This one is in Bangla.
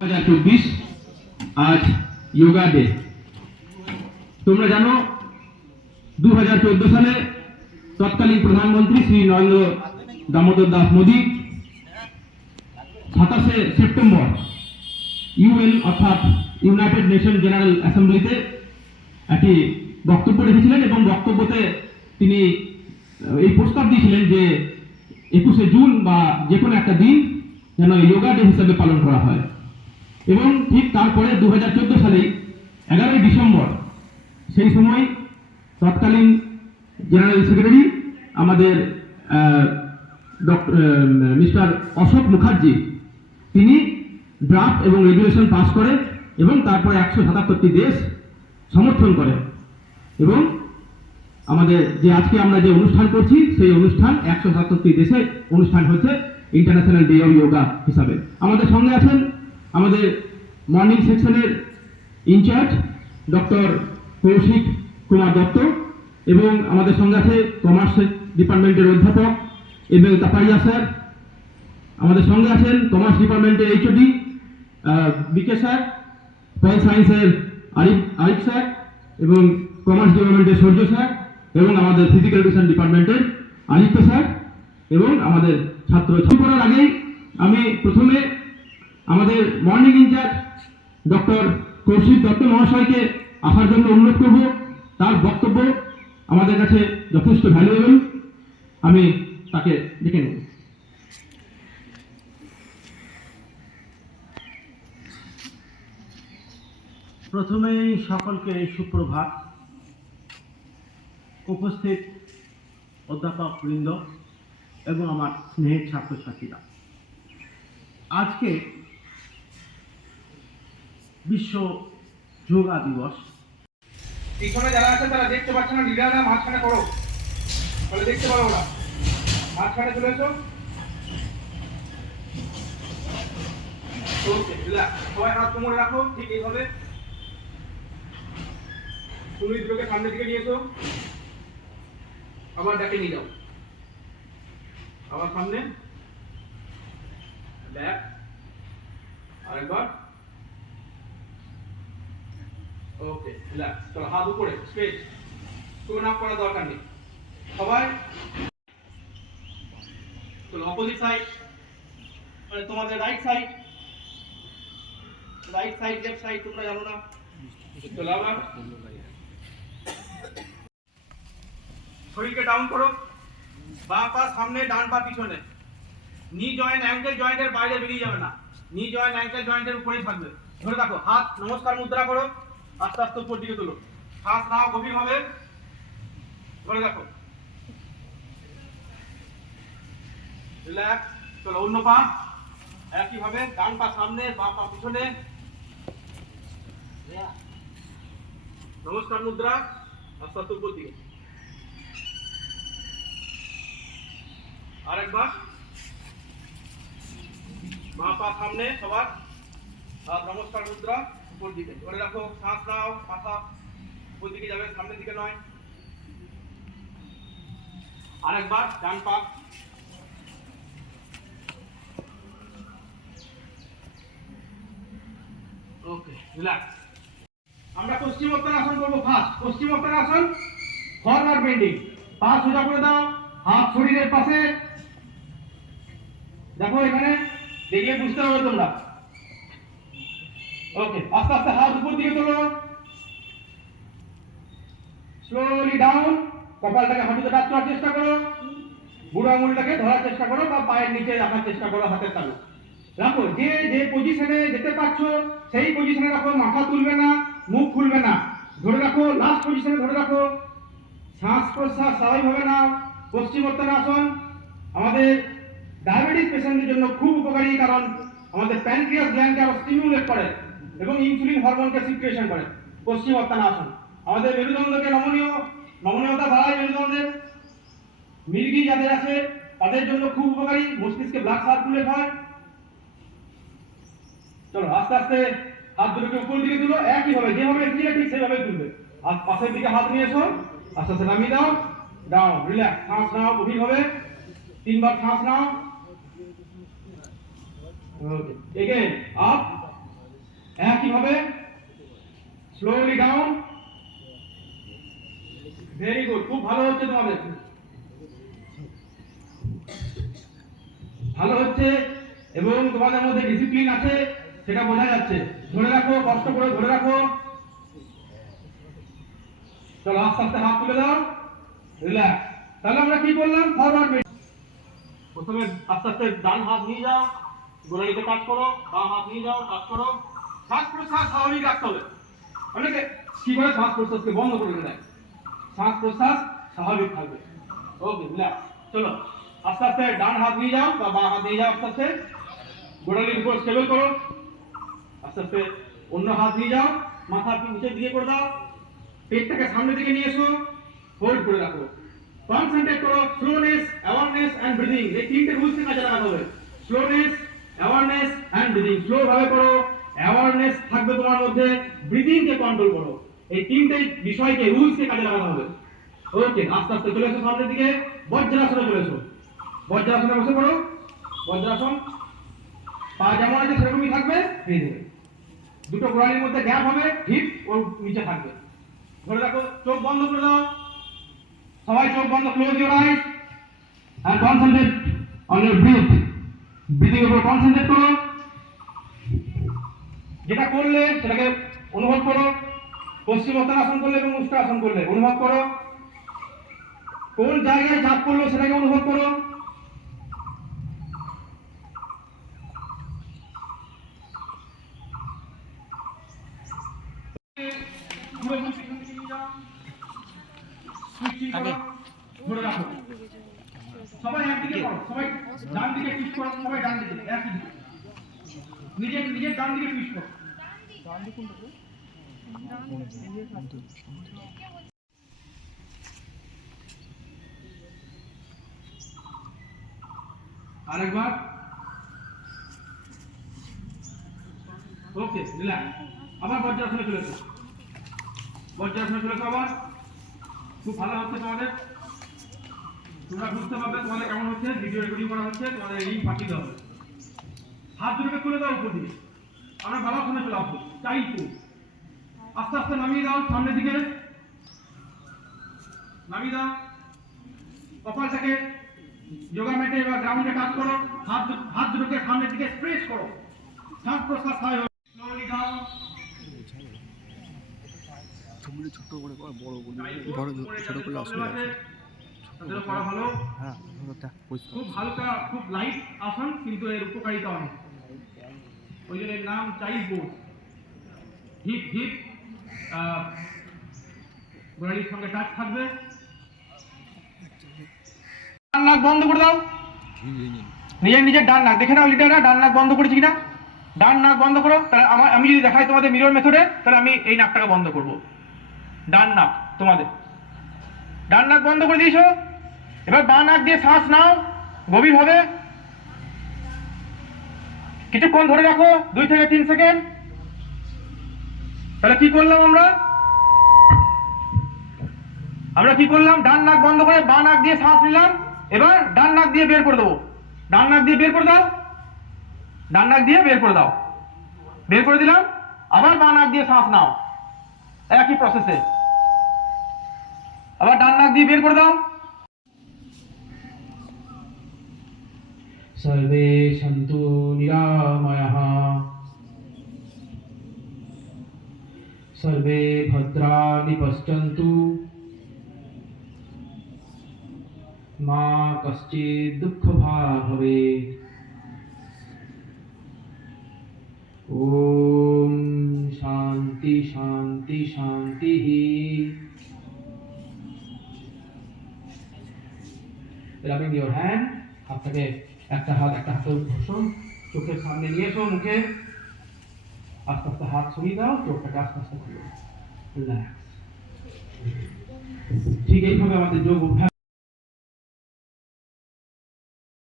2024 আজ যোগা ডে। তোমরা জানো 2014 সালে তৎকালীন প্রধানমন্ত্রী শ্রী নরেন্দ্র দামোদর দাস মোদী 27শে সেপ্টেম্বর ইউএন অর্থাৎ ইউনাইটেড নেশন জেনারেল অ্যাসেম্বলিতে একটি বক্তব্য রেখেছিলেন এবং বক্তব্যতে তিনি এই প্রস্তাব দিয়েছিলেন যে 21শে জুন বা যে কোনো একটা দিন যেন যোগা ডে হিসেবে পালন করা হয়। এবং ঠিক তারপরে 2014 সালে 11ই ডিসেম্বর সেই সময় তৎকালীন জেনারেল সেক্রেটারি আমাদের মিস্টার অশোক মুখার্জি তিনি ড্রাফট এবং রেগুলেশন পাস করে এবং তারপরে 177টি দেশ সমর্থন করে এবং আমাদের যে আজকে আমরা যে অনুষ্ঠান করছি সেই অনুষ্ঠান 177টি দেশে অনুষ্ঠান হচ্ছে ইন্টারন্যাশনাল ডে অফ যোগা হিসাবে। আমাদের সঙ্গে আছেন আমাদের মর্নিং সেকশনের ইনচার্জ ডক্টর কৌশিক কুমার দত্ত এবং আমাদের সঙ্গে আছে কমার্স ডিপার্টমেন্টের অধ্যাপক এম.এল. তাপারিয়া স্যার। আমাদের সঙ্গে আছেন কমার্স ডিপার্টমেন্টের এইচওডি বিকে স্যার, পল সায়েন্সের আরিফ স্যার এবং কমার্স ডিপার্টমেন্টের সূর্য স্যার এবং আমাদের ফিজিক্যাল এডুকেশন ডিপার্টমেন্টের আদিত্য স্যার এবং আমাদের ছাত্র। শুরু করার আগেই আমি প্রথমে আমাদের morning in-charge doctor Kaushik Dutta মহাশয়কে আসার জন্য অনুরোধ করব। তার বক্তব্য আমাদের কাছে যথেষ্ট ভ্যালুয়েবল, আমি তাকে ডেকে নেব। প্রথমেই সকলকে সুপ্রভাত। উপস্থিত অধ্যাপক বৃন্দ এবং আমার স্নেহের ছাত্রছাত্রীরা, আজকে বিশ্ব যোগা দিবস। পিছনে যারা আছে তারা দেখতে পাচ্ছে না, লিডাররা মাঝখানে করো, তাহলে দেখতে পারো। ওরা মাঝখানে চলে এসো। সবাই হাত কোমরে রাখো, ঠিক এইভাবে। তুমি দুটোকে সামনের দিকে নিয়ে এসো, আবার ব্যাকে নিয়ে যাও, আবার সামনে ব্যাক, আরেকবার। ওকে, রিল্যাক্স। চলো হাত উপরে স্ট্রেট, টোন আপ করার দরকার নেই। সবাই চলো অপোজিট সাইড, মানে তোমাদের রাইট সাইড, লেফট সাইড তোমরা জানো না। চলো আবার শরীরকে ডাউন করো, বাঁ পা সামনে, ডান পা পিছনে। নি জয়েন্ট অ্যাঙ্কেল জয়েন্টের বাইরে বেরিয়ে যাবে না, নি জয়েন্ট অ্যাঙ্কেল জয়েন্টের উপরেই থাকবে। ধরে রাখো, হাত নমস্কার মুদ্রা করো, আস্তে আস্তে উপর দিকে তোলো, শ্বাস নাও গভীরভাবে, ধরে রাখো, রিল্যাক্স। চলো অন্য পা একই ভাবে, ডান পা সামনে, বাঁ পা পিছনে, নমস্কার মুদ্রা, আস্তে আস্তে উপর দিকে। আরেকবার, বাঁ পা সামনে সবার, আর নমস্কার মুদ্রা, উপর দিকে ধরে রাখো, শ্বাস নাও, মাথা উপর দিকে যাবে, সামনের দিকে নয়। আরেকবার ডান পা, ওকে, রিল্যাক্স। আমরা পশ্চিমোত্তানাসন করবো ফার্স্ট। পশ্চিমোত্তানাসন, ফরওয়ার্ড বেন্ডিং, পা সোজা করে দাও, হাত শরীরের পাশে। দেখো এখানে দেখলে বুঝতে হবে তোমরা। ওকে, আস্তে আস্তে হাত উপর দিকে তোলো, স্লোলি ডাউন। কপালটাকে হাঁটুতে টাচ করার চেষ্টা করো, বুড়ো আঙুলটাকে ধরার চেষ্টা করো বা পায়ের নিচে রাখার চেষ্টা করো, হাতের তালু রাখো। যে যে পজিশনে যেতে পারছো সেই পজিশনে রাখো, মাথা তুলবে না, মুখ খুলবে না, ধরে রাখো। লাস্ট পজিশনে ধরে রাখো, শ্বাস প্রশ্বাস স্বাভাবিকভাবে নাও। পশ্চিমোত্তানাসন আমাদের ডায়াবেটিস পেশেন্টদের জন্য খুব উপকারী, কারণ আমাদের প্যানক্রিয়াস গ্ল্যান্ডকে আরো স্টিমুলেট করে এবং ইনসুলিন হরমোনকে সিক্রেশন করে। পশ্চিমোত্তানাসন আমাদের মেরুদণ্ডকে নমনীয়তা বাড়ায়। মেরুদণ্ডের মির্গি যাদের আছে তাদের জন্য খুব উপকারী, মস্তিষ্কে ব্লাড সার্কুলেট হয়। চলো আস্তে আস্তে হাত দুটোকে উপর দিকে তুলো, একইভাবে যেভাবে এসেছিলে ঠিক সেভাবে তুলবে। আর পাশের দিকে হাত নিয়ে এসো, আস্তে আস্তে নামিয়ে দাও, ডাউন, রিল্যাক্স। শ্বাস নাও গভীরভাবে, 3 বার শ্বাস নাও। ওকে, এগেইন আপ, একইভাবে স্লোলি ডাউন। ভেরি গুড, খুব ভালো হচ্ছে তোমাদের, ভালো হচ্ছে এবং তোমাদের মধ্যে ডিসিপ্লিন আছে সেটা বোঝা যাচ্ছে। ধরে রাখো, কষ্ট করে ধরে রাখো। চলো আস্তে আস্তে হাত তুলে দাও, রিল্যাক্স। তাহলে আমরা কি করলাম? Forward bend. প্রথমে আস্তে আস্তে ডান হাত নিয়ে যাও, গোড়ালিতে কাজ করো, বাম হাত নিয়ে যাও, কাজ করো। শ্বাস প্রশ্বাস স্বাভাবিক রাখতে হবে। অনেকে কি করে শ্বাস প্রশ্বাসকে বন্ধ করে দেয়, শ্বাস প্রশ্বাস স্বাভাবিক থাকবে। ওকে, রিল্যাক্স। চলো আস্তে আস্তে ডান হাত নিয়ে যাও বা বাম হাত নিয়ে যাও, আস্তে আস্তে গোড়ালির উপর স্টেবল করো। আস্তে আস্তে অন্য হাত নিয়ে যাও, মাথা নিচে দিয়ে করে দাও, পেটটাকে সামনের দিকে নিয়ে এসো, হোল্ড করে রাখো। কনসেন্ট্রেট করো, স্লোনেস, অ্যাওয়ারনেস এন্ড ব্রিদিং। এই তিনটে রুলস কাজে লাগাতে হবে। Slowness, awareness and breathing. Slow ভাবে করো, অ্যাওয়ারনেস থাকবে তোমার মধ্যে, ব্রিদিং কে কন্ট্রোল করো। এই তিনটে বিষয়কে, রুলস কে কাজে লাগাতে হবে। ওকে, আস্তে আস্তে চলে এসো সামনের দিকে, বজ্রাসনে চলে এসো। বজ্রাসনে বসে পড়ো। বজ্রাসন, পা যেমন আছে সেরকমই থাকবে, দুটো গোড়ালির মধ্যে গ্যাপ হবে, হিপ ওর নিচে থাকবে। ধরে রাখো, চোখ বন্ধ করে দাও, সবাই চোখ বন্ধ, close your eyes and concentrate on your breath. Breathing এর উপর কনসেন্ট্রেট করো। যেটা করলে সেটাকে অনুভব করো। পশ্চিমোত্তানাসন করলে এবং উষ্ট্রাসন করলে অনুভব করো। কোন জায়গায় চাপ পড়লো সেটাকে অনুভব করো। ধরে রাখো, সবাই একদিকে করো, সবাই ডান দিকে টুইস্ট করো, সবাই ডান দিকে, একই দিকে, নিজের নিজের ডান দিকে টুইস্ট করো। আরেকবার। ওকে, রিল্যাক্স। আবার বজ্রাসনে চলে এসো, বজ্রাসনে চলে এসো আবার। খুব ভালো হচ্ছে তোমাদের, তোমরা বুঝতে পারবে তোমাদের কেমন হচ্ছে। ভিডিও রেকর্ডিং করা হচ্ছে, তোমাদের লিংক পাঠিয়ে দেওয়া হবে। হাত দুটোকে তুলে দাও উপর দিকে, আমরা বালাসনে চলে আসবো। চাইতো আস্তে আস্তে নামিয়ে দাও সামনের দিকে, নামিয়ে দাও। কপালটাকে যোগা ম্যাটে বা গ্রাউন্ডে টাচ করো। হাত দুটোকে সামনের দিকে স্ট্রেচ করো। শ্বাস প্রশ্বাস হয়, স্লোলি ডাউন। ছোট করে কর, বড় ছোট করলে অসুবিধা আছে। তাদের করা ভালো। হ্যাঁ, খুব হালকা, খুব লাইট আসন, কিন্তু এর উপকারিতা অনেক। ওই জন্য এর নাম চাইল্ড পোজ। হিপ হিপ গোড়ালির সঙ্গে টাচ থাকবে। ডান নাক বন্ধ করে দাও, নিজের নিজের ডান নাক দেখে নাও। লিডাররা ডান নাক বন্ধ করেছি কিনা, ডান নাক বন্ধ করো। তাহলে আমি যদি দেখাই তোমাদের মিরর মেথডে, তাহলে আমি এই নাকটাকে বন্ধ করব। ডান নাক তোমাদের, ডান নাক বন্ধ করে দিয়েছো। এবার বাঁ নাক দিয়ে শ্বাস নাও গভীরভাবে, কিছুক্ষণ ধরে রাখো, 2 থেকে 3 সেকেন্ড। তাহলে কি করলাম আমরা কি করলাম? ডান নাক বন্ধ করে বাঁ নাক দিয়ে শ্বাস নিলাম। এবার ডান নাক দিয়ে বের করে দেবো। ডান নাক দিয়ে বের করে দাও, ডান নাক দিয়ে বের করে দাও, বের করে দিলাম। আবার বাঁ নাক দিয়ে শ্বাস নাও, একই প্রসেসে। আবার ডান নাক দিয়ে বের করে দাও। সর্বে সন্তু নিরাময়ঃ, সর্বে ভদ্রাণি পশ্যন্তু, মা কশ্চিৎ দুঃখভাগ্ ভবেৎ। ওম শান্তি শান্তি শান্তি। Rubbing your hand, হাতটাকে একটা হাতের ঘষো, চোখের সামনে নিয়ে এসো, মুখে আস্তে আস্তে হাত সরিয়ে দাও, চোখটাকে আস্তে আস্তে খুলো। রিল্যাক্স। ঠিক এইভাবে আমাদের যোগ অভ্যাস